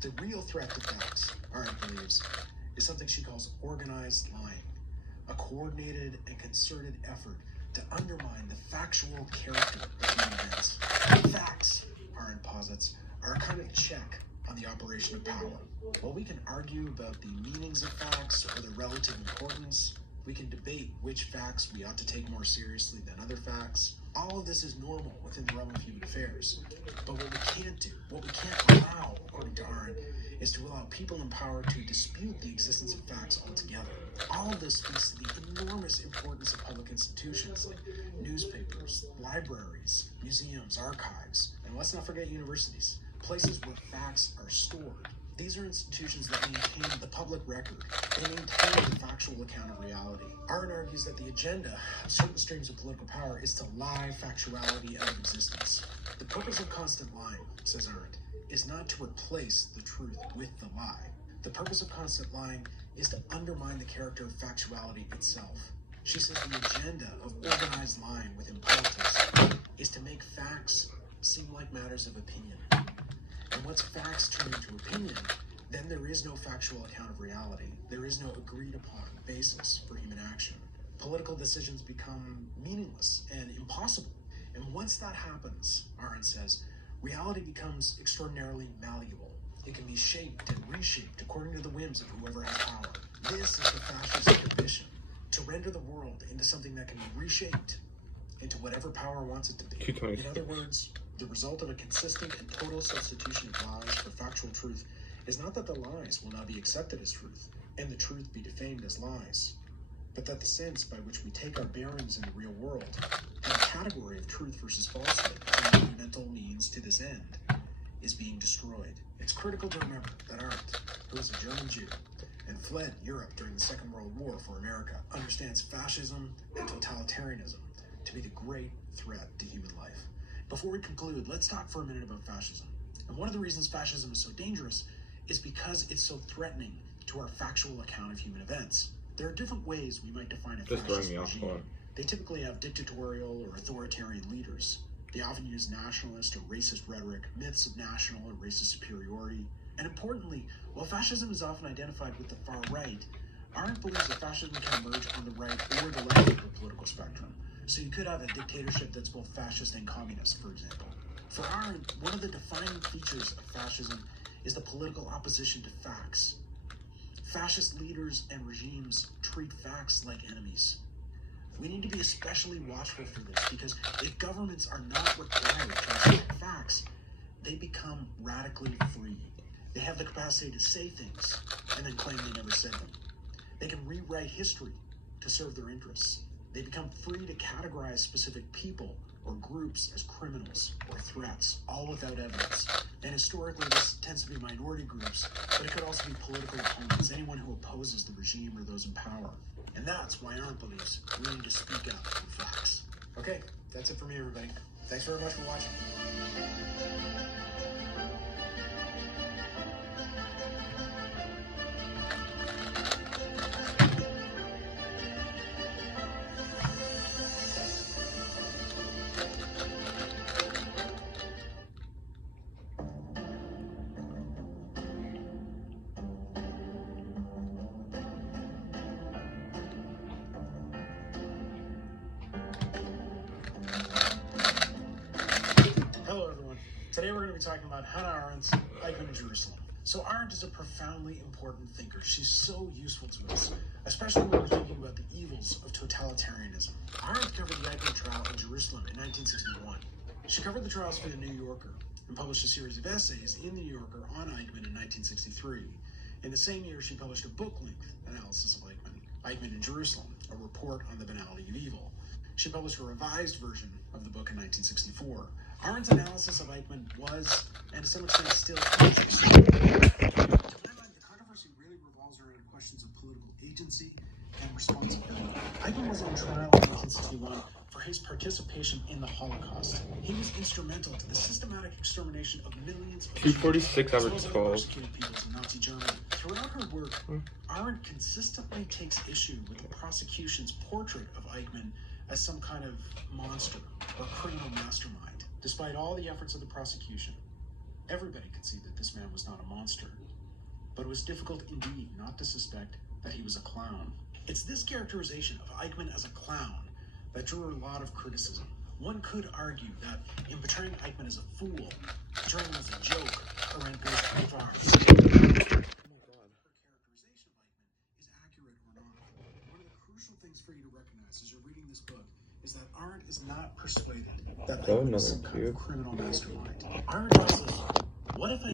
The real threat to facts, Arendt believes, is something she calls organized lying, a coordinated and concerted effort to undermine the factual character of human events. Facts, Arendt posits, are a kind of check on the operation of power. While we can argue about the meanings of facts or their relative importance, we can debate which facts we ought to take more seriously than other facts. All of this is normal within the realm of human affairs. But what we can't do, what we can't allow, according to Arendt, is to allow people in power to dispute the existence of facts altogether. All of this speaks to the enormous importance of public institutions like newspapers, libraries, museums, archives, and let's not forget universities, places where facts are stored. These are institutions that maintain the public record. They maintain the factual account of reality. Arendt argues that the agenda of certain streams of political power is to lie factuality out of existence. The purpose of constant lying, says Arendt, is not to replace the truth with the lie. The purpose of constant lying is to undermine the character of factuality itself. She says the agenda of organized lying within politics is to make facts seem like matters of opinion. And once facts turn into opinion, then there is no factual account of reality. There is no agreed upon basis for human action. Political decisions become meaningless and impossible. And once that happens, Arendt says, reality becomes extraordinarily malleable. It can be shaped and reshaped according to the whims of whoever has power. This is the fascist ambition, to render the world into something that can be reshaped into whatever power wants it to be. In other words, the result of a consistent and total substitution of lies for factual truth is not that the lies will not be accepted as truth, and the truth be defamed as lies, but that the sense by which we take our bearings in the real world, and the category of truth versus falsehood as a fundamental means to this end, is being destroyed. It's critical to remember that Arendt, who is a German Jew and fled Europe during the Second World War for America, understands fascism and totalitarianism to be the great threat to human life. Before we conclude, let's talk for a minute about fascism. And one of the reasons fascism is so dangerous is because it's so threatening to our factual account of human events. There are different ways we might define a fascist regime. They typically have dictatorial or authoritarian leaders. They often use nationalist or racist rhetoric, myths of national or racist superiority. And importantly, while fascism is often identified with the far right, Arendt believes that fascism can emerge on the right or the left of the political spectrum. So you could have a dictatorship that's both fascist and communist, for example. For Arendt, one of the defining features of fascism is the political opposition to facts. Fascist leaders and regimes treat facts like enemies. We need to be especially watchful for this, because if governments are not required to respect facts, they become radically free. They have the capacity to say things and then claim they never said them. They can rewrite history to serve their interests. They become free to categorize specific people or groups as criminals or threats, all without evidence. And historically, this tends to be minority groups, but it could also be political opponents, anyone who opposes the regime or those in power. And that's why Arendt believes we need to speak up for facts. Okay, that's it for me, everybody. Thanks very much for watching. Today we're going to be talking about Hannah Arendt's Eichmann in Jerusalem. So Arendt is a profoundly important thinker. She's so useful to us, especially when we're thinking about the evils of totalitarianism. Arendt covered the Eichmann trial in Jerusalem in 1961. She covered the trials for the New Yorker and published a series of essays in the New Yorker on Eichmann in 1963. In the same year, she published a book-length analysis of Eichmann in Jerusalem, a report on the banality of evil. She published a revised version of the book in 1964. Arendt's analysis of Eichmann was, and to some extent still is, to my mind, the controversy really revolves around questions of political agency and responsibility. Eichmann was on trial in 1961 for his participation in the Holocaust. He was instrumental to the systematic extermination of millions of 246 over 12. persecuted peoples in Nazi Germany. Throughout her work, Arendt consistently takes issue with the prosecution's portrait of Eichmann as some kind of monster or criminal mastermind. Despite all the efforts of the prosecution, Everybody could see that this man was not a monster, but it was difficult indeed not to suspect that he was a clown. It's this characterization of Eichmann as a clown that drew a lot of criticism. One could argue that in portraying Eichmann as a fool, portraying him as a joke, or in goes too far. Her characterization of Eichmann is accurate or not. One of the crucial things for you to recognize as you're reading this book is that Arendt is not persuaded that Eichmann is some kind of criminal mastermind. Arendt asks, what if I